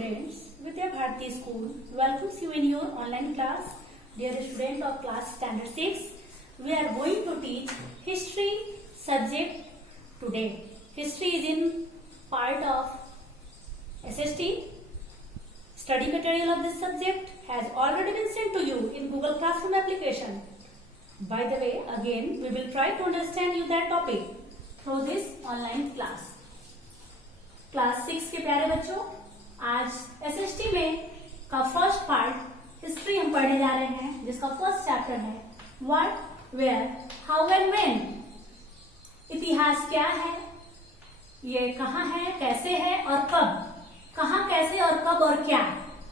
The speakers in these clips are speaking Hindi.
students, Vidya Bharati School welcomes you in your online class. Dear student of class standard 6, we are going to teach history subject today. History is in part of SST. Study material of this subject has already been sent to you in Google Classroom application. By the way, again, we will try to understand you that topic through this online class. Class 6 के प्यारे बच्चों, आज एसएसटी में का फर्स्ट पार्ट हिस्ट्री हम पढ़ने जा रहे हैं, जिसका फर्स्ट चैप्टर है what, where, how and when. इतिहास क्या है, ये कहाँ है, कैसे है और कब, कहाँ, कैसे और कब और क्या,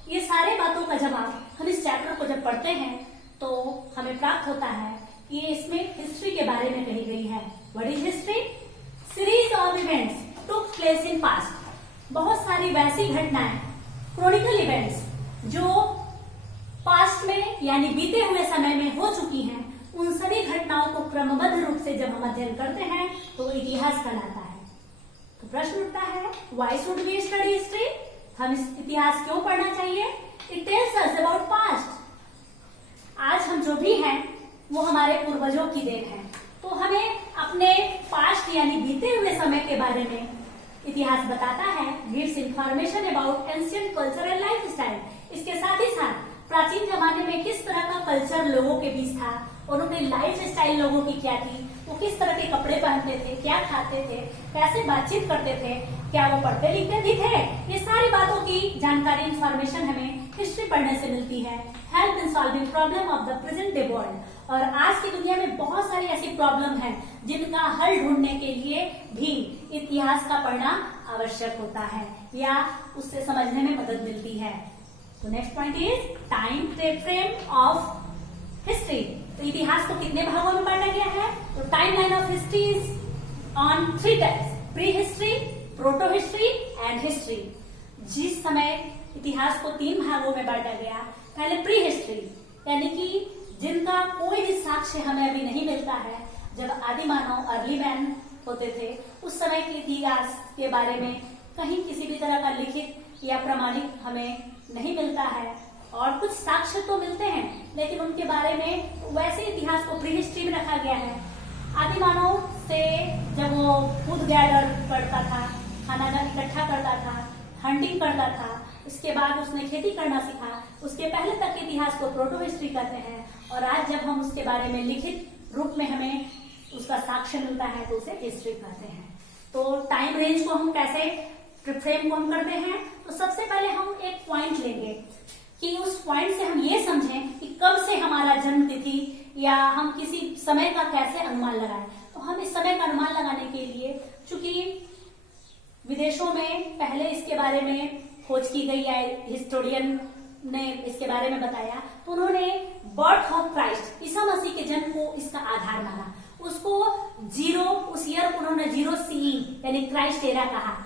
ये सारे बातों का जवाब हम इस चैप्टर को जब पढ़ते हैं तो हमें प्राप्त होता है कि ये इसमें हिस्ट्री के बारे में कही गई है। What is history? Series of events took place in past। बहुत सारी वैसी घटनाएं, क्रोनिकल इवेंट्स जो पास्ट में यानी बीते हुए समय में हो चुकी हैं, उन सभी घटनाओं को क्रमबद्ध रूप से जब हम अध्ययन करते हैं तो इतिहास कहलाता है। तो प्रश्न उठता है, why should we study history? हम इतिहास क्यों पढ़ना चाहिए? It tells us about past. आज हम जो भी हैं वो हमारे पूर्वजों की देन है, तो हमें अपने पास्ट यानी बीते हुए समय के बारे में इतिहास बताता है। Gives information about ancient culture and life style. इसके साथ ही साथ प्राचीन जमाने में किस तरह का कल्चर लोगों के बीच था और उनकी लाइफ स्टाइल लोगों की क्या थी, वो किस तरह के कपड़े पहनते थे, क्या खाते थे, कैसे बातचीत करते थे, क्या वो पढ़ते लिखते भी थे, ये सारी बातों की जानकारी इंफॉर्मेशन हमें हिस्ट्री पढ़ने से मिलती है। Help in solving problem of the present day world. और आज की दुनिया में बहुत सारी ऐसी प्रॉब्लम है जिनका हल ढूंढने के लिए भी इतिहास का पढ़ना आवश्यक होता है या उससे समझने में मदद मिलती है। तो next point is time frame of history. तो इतिहास को कितने भागों में बांटा गया है? तो time line of history is on 3 types, pre history, proto history and history. जिस समय इतिहास को 3 भागों में बांटा गया, पहले प्री हिस्ट्री यानी कि जिनका कोई भी साक्ष्य हमें अभी नहीं मिलता है, जब आदि मानव अर्ली मैन होते थे उस समय के इतिहास के बारे में कहीं किसी भी तरह का लिखित या प्रमाणिक हमें नहीं मिलता है, और कुछ साक्ष्य तो मिलते हैं लेकिन उनके बारे में वैसे इतिहास को प्री हिस्ट्री में रखा गया है। आदि मानव से जब वो फूड गैदर करता था, खाना इकट्ठा करता था, हंटिंग करता था, इसके बाद उसने खेती करना सीखा, उसके पहले तक के इतिहास को प्रोटो हिस्ट्री कहते हैं। और आज जब हम उसके बारे में लिखित रूप में हमें उसका साक्ष्य मिलता है तो उसे हिस्ट्री कहते हैं। तो टाइम रेंज को हम कैसे फ्रेम को हम करते हैं? तो सबसे पहले हम एक पॉइंट लेंगे कि उस पॉइंट से हम ये समझें कि कब से हमारा जन्म तिथि या हम किसी समय का कैसे अनुमान लगाएं। तो हम इस समय का अनुमान लगाने के लिए, चूंकि विदेशों में पहले इसके बारे में खोज की गई है, हिस्टोरियन ने इसके बारे में बताया, तो उन्होंने birth of Christ, Isa Masih के जन्म को इसका आधार माना। उसको उस ईयर को उन्होंने 0 CE यानी क्राइस्ट एरा कहा।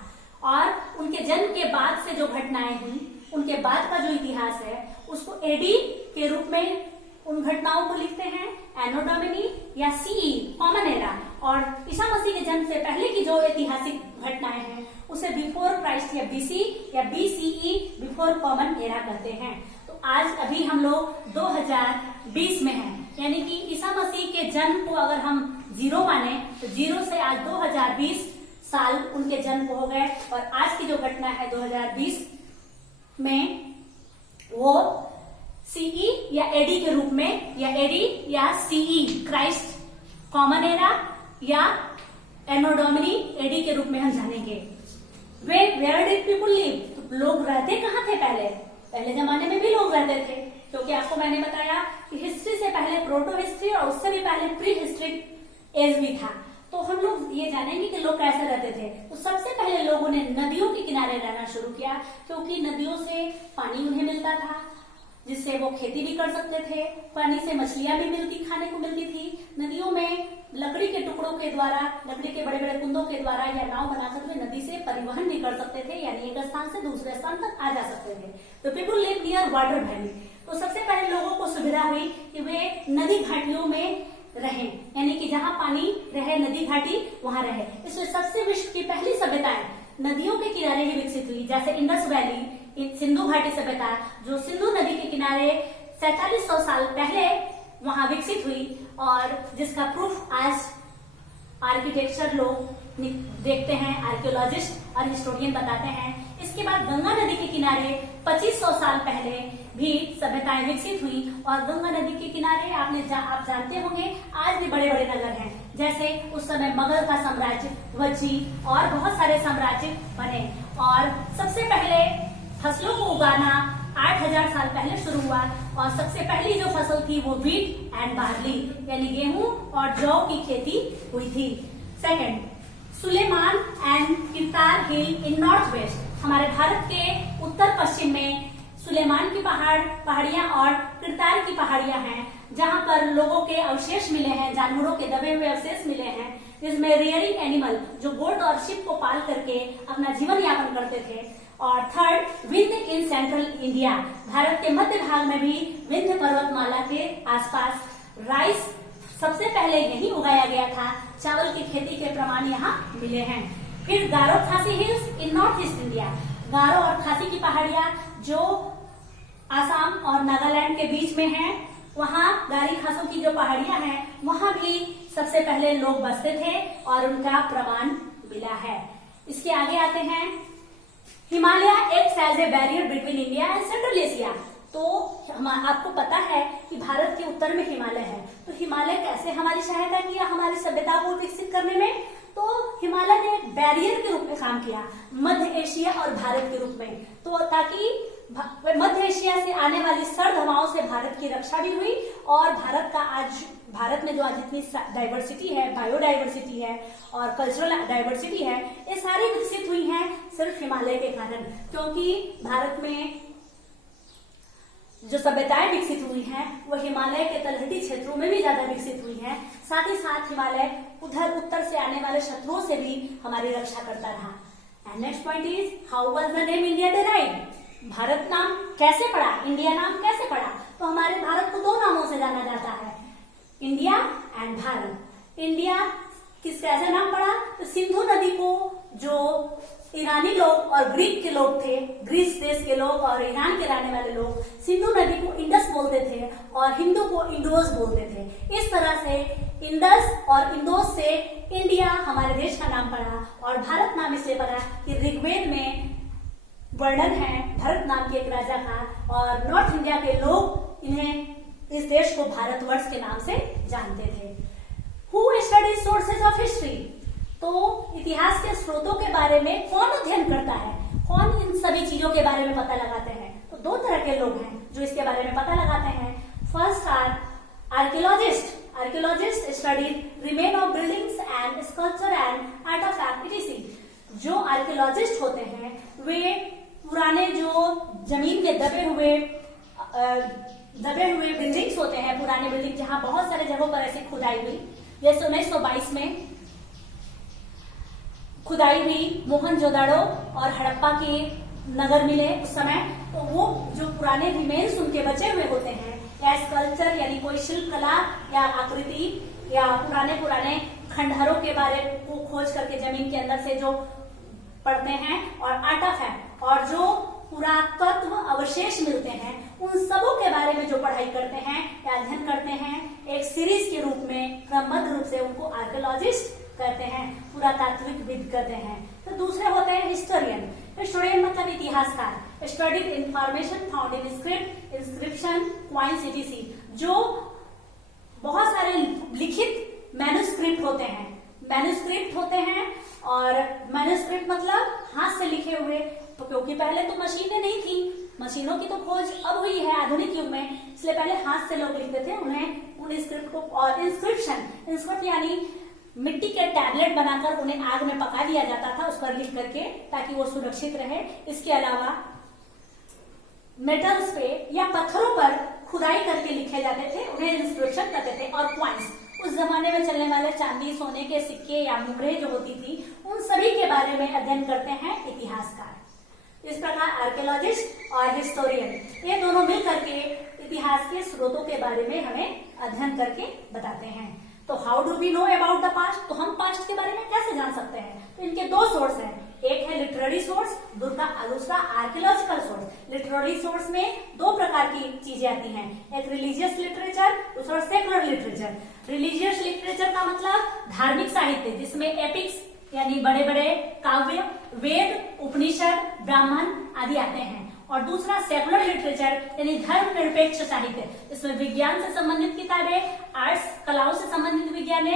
और उनके जन्म के बाद से जो घटनाएं हुई, उनके बाद का जो इतिहास है उसको एडी के रूप में उन घटनाओं को लिखते हैं, एनो डोमिनी या CE कॉमन एरा। और ईसा मसीह के जन्म से पहले की जो ऐतिहासिक घटनाएं हैं उसे बिफोर क्राइस्ट या BC या BCE बिफोर कॉमन एरा कहते हैं। तो आज अभी हम लोग 2020 में हैं, यानी कि ईसा मसीह के जन्म को अगर हम 0 माने तो 0 से आज 2020 साल उनके जन्म को हो गए। और आज की जो घटना है 2020 में वो CE या AD के रूप में, या AD या CE क्राइस्ट कॉमन एरा या एनो डोमिनी AD के रूप में हम जानेंगे। Where did people live? तो लोग रहते कहाँ थे? पहले जमाने में भी लोग रहते थे, क्योंकि आपको मैंने बताया कि हिस्ट्री से पहले प्रोटो हिस्ट्री और उससे भी पहले प्री हिस्ट्रिक एज भी था। तो हम लोग ये जानेंगे कि लोग कैसे रहते थे। तो सबसे पहले लोगों ने नदियों के किनारे रहना शुरू किया, क्योंकि नदियों से पानी उन्हें मिलता था, जिससे वो खेती भी कर सकते थे। पानी से मछलियां भी खाने को मिलती थी। नदियों में लकड़ी के टुकड़ों के द्वारा, लकड़ी के बड़े बड़े कुंदों के द्वारा या नाव बनाकर वे नदी से परिवहन भी कर सकते थे, यानी एक स्थान से दूसरे स्थान तक आ जा सकते थे। तो people live near water valley. तो सबसे पहले लोगों को सुविधा हुई कि वे नदी घाटियों में रहे, यानी कि जहाँ पानी रहे, नदी घाटी वहां रहे। इसमें सबसे विश्व की पहली सभ्यताएं नदियों के किनारे ही विकसित हुई, जैसे इंडस वैली सिंधु घाटी सभ्यता जो सिंधु नदी के किनारे 4700 साल पहले वहां विकसित हुई और जिसका प्रूफ आज आर्किटेक्चर लोग देखते हैं, आर्कियोलॉजिस्ट और हिस्टोरियन बताते हैं। इसके बाद गंगा नदी के किनारे 2500 साल पहले भी सभ्यताएं विकसित हुई और गंगा नदी के किनारे आप जानते होंगे आज भी बड़े बड़े नगर हैं, जैसे उस समय मगध का साम्राज्य, वज्जी और बहुत सारे साम्राज्य बने। और सबसे पहले फसलों को उगाना 8000 साल पहले शुरू हुआ और सबसे पहली जो फसल थी वो व्हीट एंड बार्ली यानी गेहूं और जौ की खेती हुई थी। Second, Sulaiman and Kirthar hill in north west. हमारे भारत के उत्तर पश्चिम में सुलेमान की पहाड़ियां और किरतार की पहाड़ियां हैं, जहां पर लोगों के अवशेष मिले हैं, जानवरों के दबे हुए अवशेष मिले हैं, जिसमें रियरिंग एनिमल जो गोट और शिप को पाल करके अपना जीवन यापन करते थे। और third, Vindhya in central India. Bharat के मध्य भाग में भी विंध्य पर्वतमाला के आसपास राइस सबसे पहले यही उगाया गया था। चावल की खेती के प्रमाण यहाँ मिले हैं। फिर गारो खासी हिल्स इन नॉर्थ ईस्ट इंडिया। गारो और खासी की पहाड़ियां जो आसाम और नागालैंड के बीच में हैं, वहाँ गारी खासों की जो पहाड़ियां हैं वहां भी सबसे पहले लोग बसते थे और उनका प्रमाण मिला है। इसके आगे आते हैं, Himalaya acts as a barrier between India and Central Asia. तो आपको पता है कि भारत के उत्तर में हिमालय है, तो हिमालय कैसे हमारी सहायता किया हमारी सभ्यता को विकसित करने में? तो हिमालय ने एक बैरियर के रूप में काम किया मध्य एशिया और भारत के रूप में, तो ताकि मध्य एशिया से आने वाली सर्द हवाओं से भारत की रक्षा भी हुई और भारत में जो आज इतनी डाइवर्सिटी है, बायोडाइवर्सिटी है और कल्चरल डाइवर्सिटी है, ये सारी विकसित हुई हैं सिर्फ हिमालय के कारण, क्योंकि भारत में जो सभ्यताएं विकसित हुई हैं वो हिमालय के तलहटी क्षेत्रों में भी ज्यादा विकसित हुई हैं। साथ ही साथ हिमालय उधर उत्तर से आने वाले शत्रुओं से भी हमारी रक्षा करता रहा। And next point is, how was the name India derived? Bharat नाम कैसे पड़ा, इंडिया नाम कैसे पड़ा? तो हमारे भारत को दो नामों से जाना जाता है, इंडिया एंड भारत। इंडिया किस कैसे नाम पड़ा? तो सिंधु नदी को जो ईरानी लोग और ग्रीक के लोग थे, ग्रीस देश के लोग और ईरान के रहने वाले लोग सिंधु नदी को इंडस बोलते थे और हिंदू को इंडोस बोलते थे। इस तरह से इंडस और इंडोस से इंडिया हमारे देश का नाम पड़ा और भारत नाम इसलिए पड़ा कि ऋग्वेद में वर्णन है भरत नाम के एक राजा का और नॉर्थ इंडिया के लोग इस देश को भारतवर्ष के नाम से जानते थे। Who studies sources of history? तो इतिहास के स्रोतों के बारे में कौन अध्ययन करता है, कौन इन सभी चीजों के बारे में पता लगाते हैं? तो दो तरह के लोग हैं जो इसके बारे में पता लगाते हैं। First are archaeologist. Archaeologist studies remain of buildings and sculpture and artefact etc। जो आर्कियोलॉजिस्ट होते हैं वे पुराने जो जमीन के दबे हुए बिल्डिंग्स होते हैं, पुराने बिल्डिंग जहां बहुत सारे जगहों पर ऐसी खुदाई हुई, जैसे 1922 में खुदाई हुई मोहनजोदड़ो और हड़प्पा के नगर मिले उस समय, तो वो जो पुराने रिमेन्स उनके बचे हुए होते हैं या स्कल्पचर यानी कोई शिल्प कला या आकृति या पुराने खंडहरों के बारे को खोज करके जमीन के अंदर से जो पढ़ते हैं और आर्टिफैक्ट और जो पुरातत्व अवशेष मिलते हैं उन सबों के बारे में जो पढ़ाई करते हैं या अध्ययन करते हैं, एक सीरीज के रूप में क्रमबद्ध रूप से उनको आर्कियोलॉजिस्ट कहते हैं, पुरातात्विकविद कहते हैं। तो दूसरे होते हैं हिस्टोरियन। हिस्टोरियन मतलब इतिहासकार। Studied information found in script, inscription, coins etc। जो बहुत सारे लिखित मैन्युस्क्रिप्ट होते हैं और मैन्युस्क्रिप्ट मतलब हाथ से लिखे हुए, तो क्योंकि पहले तो मशीनें नहीं थी, मशीनों की तो खोज अब हुई है आधुनिक युग में, इसलिए पहले हाथ से लोग लिखते थे उन्हें उन स्क्रिप्ट को। और इंस्क्रिप्ट यानी मिट्टी के टैबलेट बनाकर उन्हें आग में पका दिया जाता था उस पर लिख करके, ताकि वो सुरक्षित रहे। इसके अलावा मेटल्स पे या पत्थरों पर खुदाई करके लिखे जाते थे, उन्हें इंस्क्रिप्शन कहते थे। और क्वाइंस, उस जमाने में चलने वाले चांदी सोने के सिक्के या मुहरें जो होती थी, उन सभी के बारे में अध्ययन करते हैं इतिहासकार। इस प्रकार आर्कियोलॉजिस्ट और हिस्टोरियन ये दोनों मिल करके इतिहास के स्रोतों के बारे में हमें अध्ययन करके बताते हैं। तो how do we know about the past? तो हम पास्ट के बारे में कैसे जान सकते हैं? तो इनके दो सोर्स हैं, एक है लिटरेरी सोर्स, दूसरा आर्कियोलॉजिकल सोर्स। लिटरेरी सोर्स में दो प्रकार की चीजें आती हैं, एक रिलीजियस लिटरेचर, दूसरा सेकुलर लिटरेचर। रिलीजियस लिटरेचर का मतलब धार्मिक साहित्य जिसमें एपिक्स यानी बड़े बड़े काव्य, वेद, उपनिषद, ब्राह्मण आदि आते हैं। और दूसरा सेकुलर लिटरेचर यानी धर्म निरपेक्ष साहित्य, इसमें विज्ञान से संबंधित किताबें, आर्ट्स कलाओं से संबंधित विज्ञान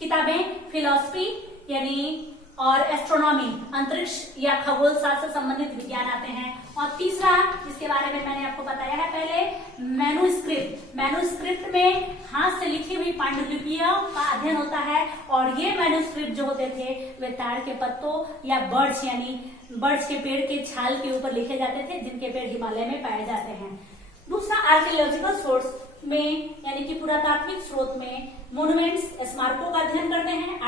किताबें, फिलॉसफी यानी और एस्ट्रोनॉमी अंतरिक्ष या खगोल शास्त्र से संबंधित विज्ञान आते हैं। और तीसरा जिसके बारे में मैंने आपको बताया है पहले, मैन्युस्क्रिप्ट। मैन्युस्क्रिप्ट में हाथ से लिखी हुई पांडुलिपियों का अध्ययन होता है और ये मैन्युस्क्रिप्ट जो होते थे वे ताड़ के पत्तों या बर्च यानी बर्च के पेड़ के छाल के ऊपर लिखे जाते थे, जिनके पेड़ हिमालय में पाए जाते हैं। दूसरा आर्कियोलॉजिकल सोर्स में यानी कि पुरातात्विक स्रोत में मोन्यूमेंट्स स्मारकों का अध्ययन करते हैं।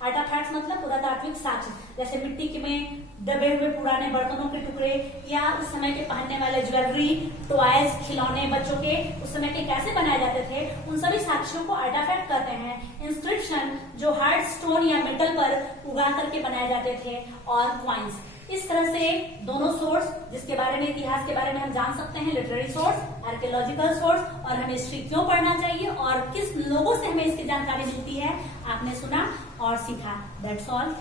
आर्टिफैक्ट्स मतलब पुरातात्विक साक्ष्य, जैसे मिट्टी के में दबे हुए पुराने बर्तनों के टुकड़े या उस समय के पहनने वाले ज्वेलरी, टॉयज, खिलौने बच्चों के उस समय के कैसे बनाए जाते थे, उन सभी साक्ष्यों को आर्टिफैक्ट कहते हैं। इंस्क्रिप्शन जो हार्ड स्टोन या मेटल पर उगा करके बनाए जाते थे, और कॉइन्स। इस तरह से दोनों सोर्स जिसके बारे में इतिहास के बारे में हम जान सकते हैं, लिटरेरी सोर्स, आर्कियोलॉजिकल सोर्स, और हमें हिस्ट्री क्यों पढ़ना चाहिए और किस लोगों से हमें इसकी जानकारी मिलती है, आपने सुना और सीखा। That's all.